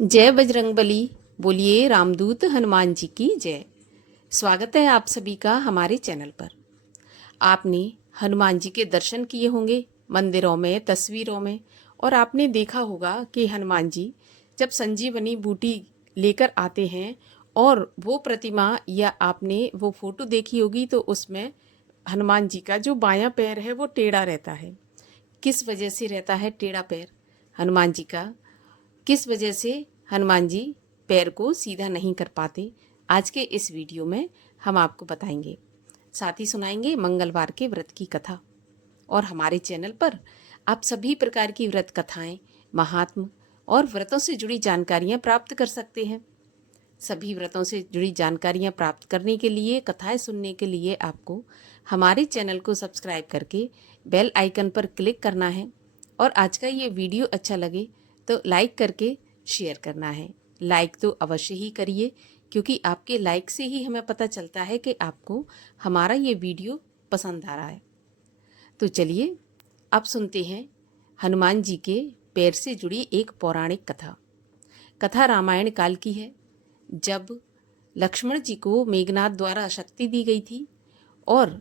जय बजरंगबली। बोलिए रामदूत हनुमान जी की जय। स्वागत है आप सभी का हमारे चैनल पर। आपने हनुमान जी के दर्शन किए होंगे मंदिरों में, तस्वीरों में, और आपने देखा होगा कि हनुमान जी जब संजीवनी बूटी लेकर आते हैं और वो प्रतिमा या आपने वो फोटो देखी होगी तो उसमें हनुमान जी का जो बायां पैर है वो टेढ़ा रहता है। किस वजह से रहता है टेढ़ा पैर हनुमान जी का? किस वजह से हनुमान जी पैर को सीधा नहीं कर पाते? आज के इस वीडियो में हम आपको बताएंगे, साथ ही सुनाएंगे मंगलवार के व्रत की कथा। और हमारे चैनल पर आप सभी प्रकार की व्रत कथाएं, महात्म और व्रतों से जुड़ी जानकारियां प्राप्त कर सकते हैं। सभी व्रतों से जुड़ी जानकारियां प्राप्त करने के लिए, कथाएं सुनने के लिए आपको हमारे चैनल को सब्सक्राइब करके बेल आइकन पर क्लिक करना है। और आज का ये वीडियो अच्छा लगे तो लाइक करके शेयर करना है। लाइक तो अवश्य ही करिए, क्योंकि आपके लाइक से ही हमें पता चलता है कि आपको हमारा ये वीडियो पसंद आ रहा है। तो चलिए अब सुनते हैं हनुमान जी के पैर से जुड़ी एक पौराणिक कथा। कथा रामायण काल की है, जब लक्ष्मण जी को मेघनाथ द्वारा शक्ति दी गई थी और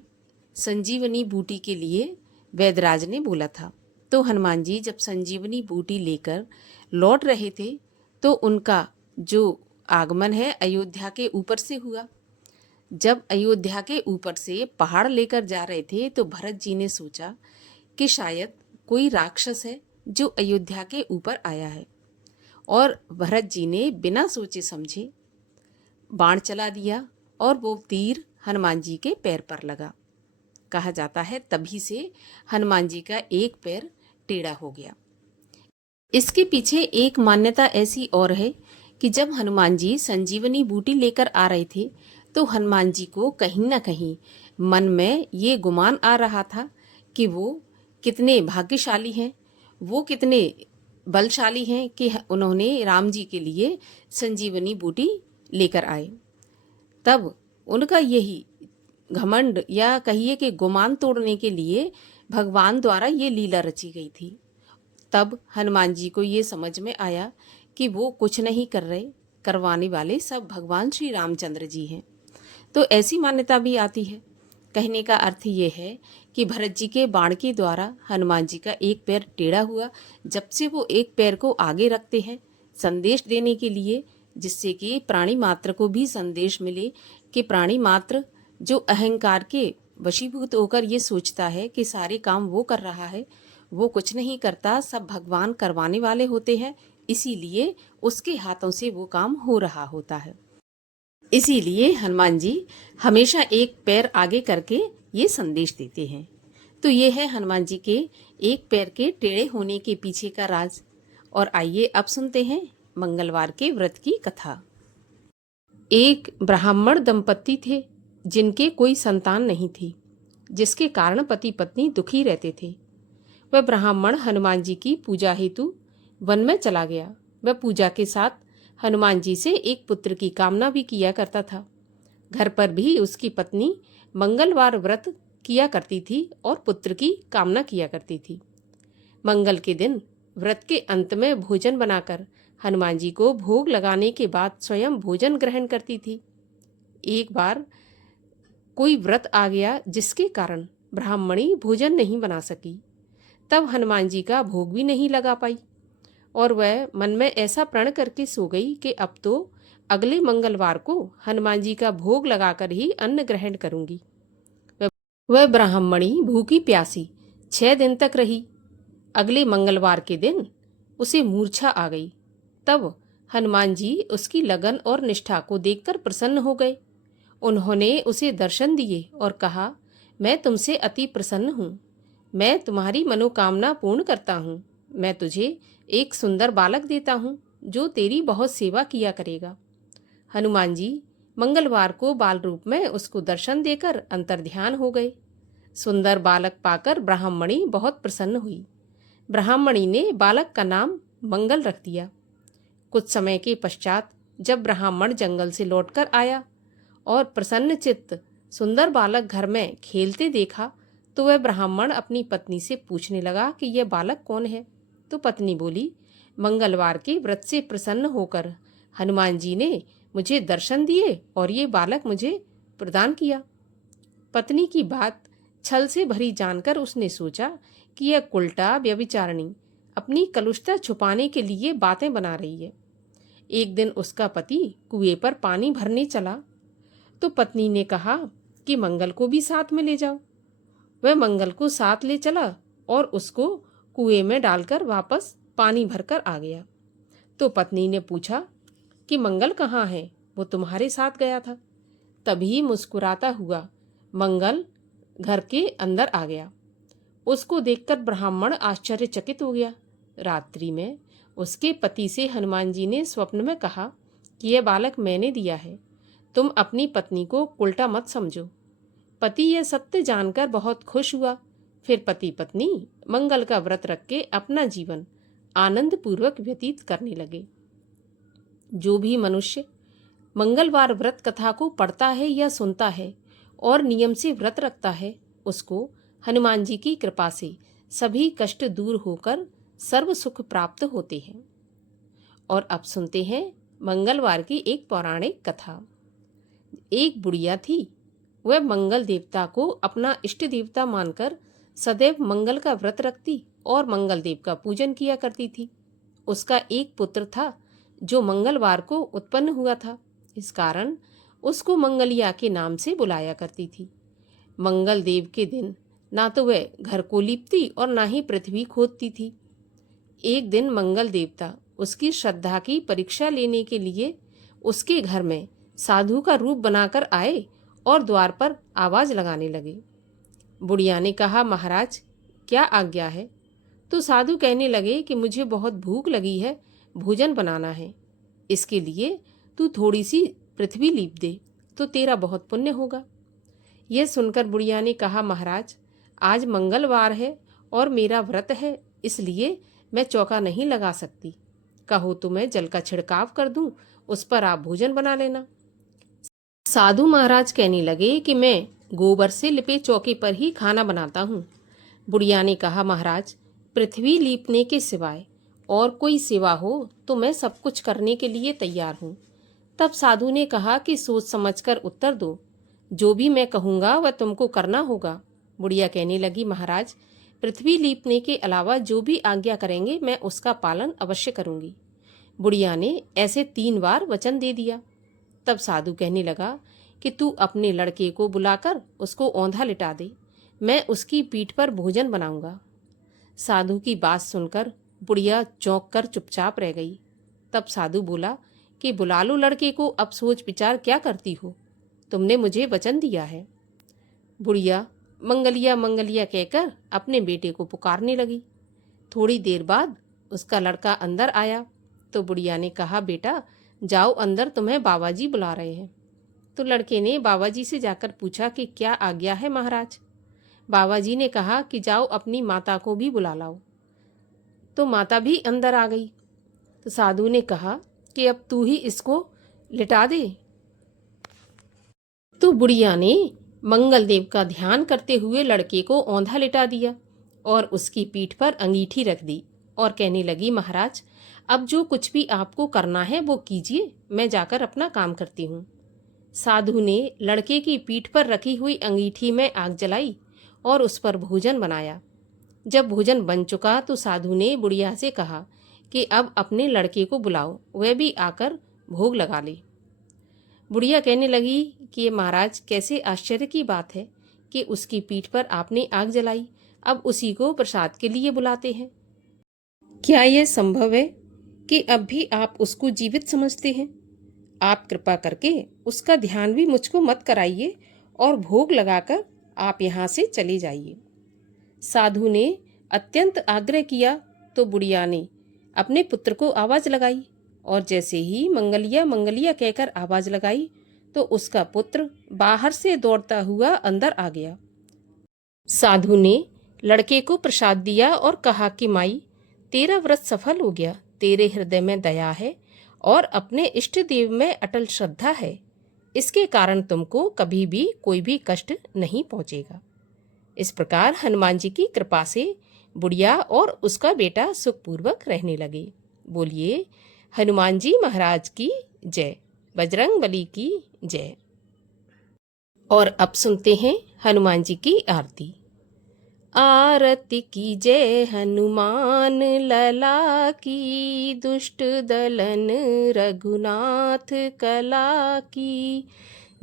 संजीवनी बूटी के लिए वैदराज ने बोला था। तो हनुमान जी जब संजीवनी बूटी लेकर लौट रहे थे तो उनका जो आगमन है अयोध्या के ऊपर से हुआ। जब अयोध्या के ऊपर से पहाड़ लेकर जा रहे थे तो भरत जी ने सोचा कि शायद कोई राक्षस है जो अयोध्या के ऊपर आया है, और भरत जी ने बिना सोचे समझे बाण चला दिया और वो तीर हनुमान जी के पैर पर लगा। कहा जाता है तभी से हनुमान जी का एक पैर टेढ़ा हो गया। इसके पीछे एक मान्यता ऐसी और है कि जब हनुमान जी संजीवनी बूटी लेकर आ रहे थे तो हनुमान जी को कहीं ना कहीं मन में ये गुमान आ रहा था कि वो कितने भाग्यशाली हैं, वो कितने बलशाली हैं कि उन्होंने राम जी के लिए संजीवनी बूटी लेकर आए। तब उनका यही घमंड या कहिए कि गुमान तोड़ने के लिए भगवान द्वारा ये लीला रची गई थी। तब हनुमान जी को ये समझ में आया कि वो कुछ नहीं कर रहे, करवाने वाले सब भगवान श्री रामचंद्र जी हैं। तो ऐसी मान्यता भी आती है। कहने का अर्थ ये है कि भरत जी के बाण के द्वारा हनुमान जी का एक पैर टेढ़ा हुआ। जब से वो एक पैर को आगे रखते हैं संदेश देने के लिए, जिससे कि प्राणी मात्र को भी संदेश मिले कि प्राणी मात्र जो अहंकार के वशीभूत होकर ये सोचता है कि सारे काम वो कर रहा है, वो कुछ नहीं करता, सब भगवान करवाने वाले होते हैं, इसीलिए उसके हाथों से वो काम हो रहा होता है। इसीलिए हनुमान जी हमेशा एक पैर आगे करके ये संदेश देते हैं। तो ये है हनुमान जी के एक पैर के टेढ़े होने के पीछे का राज। और आइए अब सुनते हैं मंगलवार के व्रत की कथा। एक ब्राह्मण दंपत्ति थे जिनके कोई संतान नहीं थी, जिसके कारण पति पत्नी दुखी रहते थे। वह ब्राह्मण हनुमान जी की पूजा हेतु वन में चला गया। वह पूजा के साथ हनुमान जी से एक पुत्र की कामना भी किया करता था। घर पर भी उसकी पत्नी मंगलवार व्रत किया करती थी और पुत्र की कामना किया करती थी। मंगल के दिन व्रत के अंत में भोजन बनाकर हनुमान जी को भोग लगाने के बाद स्वयं भोजन ग्रहण करती थी। एक बार कोई व्रत आ गया जिसके कारण ब्राह्मणी भोजन नहीं बना सकी। तब हनुमान जी का भोग भी नहीं लगा पाई और वह मन में ऐसा प्रण करके सो गई कि अब तो अगले मंगलवार को हनुमान जी का भोग लगाकर ही अन्न ग्रहण करूंगी। वह ब्राह्मणी भूखी प्यासी 6 दिन तक रही। अगले मंगलवार के दिन उसे मूर्छा आ गई। तब हनुमान जी उसकी लगन और निष्ठा को देखकर प्रसन्न हो गए। उन्होंने उसे दर्शन दिए और कहा, मैं तुमसे अति प्रसन्न हूँ, मैं तुम्हारी मनोकामना पूर्ण करता हूँ। मैं तुझे एक सुंदर बालक देता हूँ जो तेरी बहुत सेवा किया करेगा। हनुमान जी मंगलवार को बाल रूप में उसको दर्शन देकर अंतर्ध्यान हो गए। सुंदर बालक पाकर ब्राह्मणी बहुत प्रसन्न हुई। ब्राह्मणी ने बालक का नाम मंगल रख दिया। कुछ समय के पश्चात जब ब्राह्मण जंगल से लौटकर आया और प्रसन्न चित्त सुंदर बालक घर में खेलते देखा तो वह ब्राह्मण अपनी पत्नी से पूछने लगा कि यह बालक कौन है। तो पत्नी बोली, मंगलवार के व्रत से प्रसन्न होकर हनुमान जी ने मुझे दर्शन दिए और ये बालक मुझे प्रदान किया। पत्नी की बात छल से भरी जानकर उसने सोचा कि यह कुलटा व्यभिचारिणी अपनी कलुषता छुपाने के लिए बातें बना रही है। एक दिन उसका पति कुएं पर पानी भरने चला तो पत्नी ने कहा कि मंगल को भी साथ में ले जाओ। वह मंगल को साथ ले चला और उसको कुएं में डालकर वापस पानी भरकर आ गया। तो पत्नी ने पूछा कि मंगल कहाँ है, वो तुम्हारे साथ गया था। तभी मुस्कुराता हुआ मंगल घर के अंदर आ गया। उसको देखकर ब्राह्मण आश्चर्यचकित हो गया। रात्रि में उसके पति से हनुमान जी ने स्वप्न में कहा कि यह बालक मैंने दिया है, तुम अपनी पत्नी को उल्टा मत समझो। पति यह सत्य जानकर बहुत खुश हुआ। फिर पति पत्नी मंगल का व्रत रख के अपना जीवन आनंद पूर्वक व्यतीत करने लगे। जो भी मनुष्य मंगलवार व्रत कथा को पढ़ता है या सुनता है और नियम से व्रत रखता है, उसको हनुमान जी की कृपा से सभी कष्ट दूर होकर सर्व सुख प्राप्त होते हैं। और अब सुनते हैं मंगलवार की एक पौराणिक कथा। एक बुढ़िया थी। वह मंगल देवता को अपना इष्ट देवता मानकर सदैव मंगल का व्रत रखती और मंगल देव का पूजन किया करती थी। उसका एक पुत्र था जो मंगलवार को उत्पन्न हुआ था। इस कारण उसको मंगलिया के नाम से बुलाया करती थी। मंगल देव के दिन ना तो वह घर को लीपती और ना ही पृथ्वी खोदती थी। एक दिन मंगल देवता उसकी श्रद्धा की परीक्षा लेने के लिए उसके घर में साधु का रूप बनाकर आए और द्वार पर आवाज लगाने लगे। बुढ़िया ने कहा, महाराज क्या आज्ञा है? तो साधु कहने लगे कि मुझे बहुत भूख लगी है, भोजन बनाना है। इसके लिए तू थोड़ी सी पृथ्वी लीप दे तो तेरा बहुत पुण्य होगा। यह सुनकर बुढ़िया ने कहा, महाराज आज मंगलवार है और मेरा व्रत है, इसलिए मैं चौका नहीं लगा सकती। कहो तो मैं जल का छिड़काव कर दूं, उस पर आप भोजन बना लेना। साधु महाराज कहने लगे कि मैं गोबर से लिपे चौके पर ही खाना बनाता हूँ। बुढ़िया ने कहा, महाराज पृथ्वी लीपने के सिवाय और कोई सेवा हो तो मैं सब कुछ करने के लिए तैयार हूँ। तब साधु ने कहा कि सोच समझकर उत्तर दो, जो भी मैं कहूँगा वह तुमको करना होगा। बुढ़िया कहने लगी, महाराज पृथ्वी लीपने के अलावा जो भी आज्ञा करेंगे मैं उसका पालन अवश्य करूंगी। बुढ़िया ने ऐसे 3 बार वचन दे दिया। तब साधु कहने लगा कि तू अपने लड़के को बुलाकर उसको औंधा लिटा दे, मैं उसकी पीठ पर भोजन बनाऊंगा। साधु की बात सुनकर बुढ़िया चौंक कर चुपचाप रह गई। तब साधु बोला कि बुला लो लड़के को, अब सोच विचार क्या करती हो, तुमने मुझे वचन दिया है। बुढ़िया मंगलिया मंगलिया कहकर अपने बेटे को पुकारने लगी। थोड़ी देर बाद उसका लड़का अंदर आया तो बुढ़िया ने कहा, बेटा जाओ अंदर, तुम्हें बाबा जी बुला रहे हैं। तो लड़के ने बाबा जी से जाकर पूछा कि क्या आज्ञा है महाराज। बाबा जी ने कहा कि जाओ अपनी माता को भी बुला लाओ। तो माता भी अंदर आ गई। तो साधु ने कहा कि अब तू ही इसको लिटा दे। तो बुढ़िया ने मंगल देव का ध्यान करते हुए लड़के को औंधा लिटा दिया और उसकी पीठ पर अंगीठी रख दी और कहने लगी, महाराज अब जो कुछ भी आपको करना है वो कीजिए, मैं जाकर अपना काम करती हूँ। साधु ने लड़के की पीठ पर रखी हुई अंगीठी में आग जलाई और उस पर भोजन बनाया। जब भोजन बन चुका तो साधु ने बुढ़िया से कहा कि अब अपने लड़के को बुलाओ, वह भी आकर भोग लगा ले। बुढ़िया कहने लगी कि ये महाराज कैसे आश्चर्य की बात है कि उसकी पीठ पर आपने आग जलाई, अब उसी को प्रसाद के लिए बुलाते हैं। क्या यह संभव है कि अब भी आप उसको जीवित समझते हैं? आप कृपा करके उसका ध्यान भी मुझको मत कराइए और भोग लगाकर आप यहाँ से चले जाइए। साधु ने अत्यंत आग्रह किया तो बुढ़िया ने अपने पुत्र को आवाज लगाई और जैसे ही मंगलिया मंगलिया कहकर आवाज लगाई तो उसका पुत्र बाहर से दौड़ता हुआ अंदर आ गया। साधु ने लड़के को प्रसाद दिया और कहा कि माई तेरा व्रत सफल हो गया, तेरे हृदय में दया है और अपने इष्ट देव में अटल श्रद्धा है, इसके कारण तुमको कभी भी कोई भी कष्ट नहीं पहुंचेगा। इस प्रकार हनुमान जी की कृपा से बुढ़िया और उसका बेटा सुखपूर्वक रहने लगे। बोलिए हनुमान जी महाराज की जय। बजरंग बली की जय। और अब सुनते हैं हनुमान जी की आरती। आरती की जय हनुमान लला की, दुष्ट दलन रघुनाथ कला की।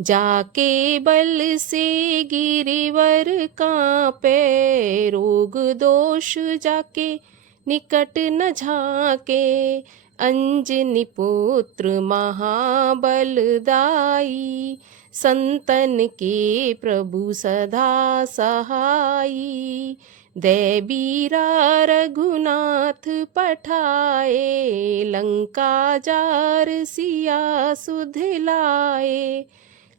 जाके बल से गिरिवर कांपे, रोग दोष जाके निकट न झाके। अंजनी पुत्र महाबलदाई, संतन के प्रभु सदा सहाई। दैबीरा रघुनाथ पठाए, लंका जार सिया सुधिलाए।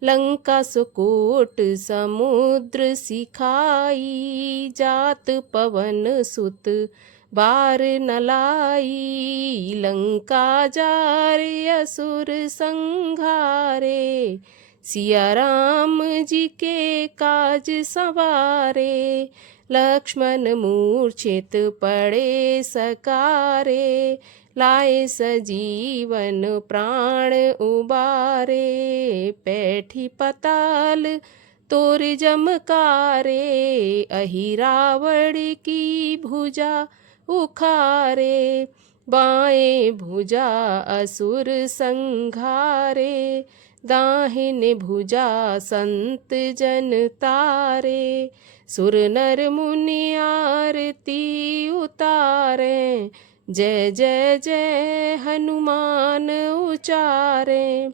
लंका सुकोट समुद्र सिखाई, जात पवन सुत बार न लाई। लंका जार असुर संघारे, सिया राम जी के काज संवारे। लक्ष्मण मूर्छित पड़े सकारे, लाए सजीवन प्राण उबारे। पैठी पताल तोर जमकारे, अहि रावण की भुजा उखारे। बाएं भुजा असुर संघारे, दाहिने भुजा संत जन तारे। सुर नर मुनि आरती उतारे, जय जय जय हनुमान उचारे।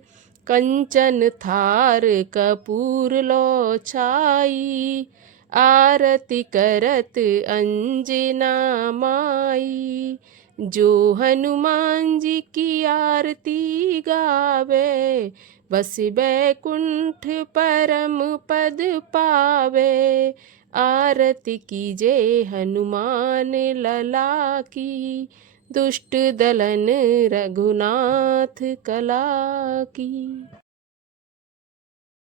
कंचन थार कपूर लो छाई, आरती करत अंजना माई। जो हनुमान जी की आरती गावे, बस बैकुंठ परम पद पावे। आरती कीजे हनुमान लला की, दुष्ट दलन रघुनाथ कला की।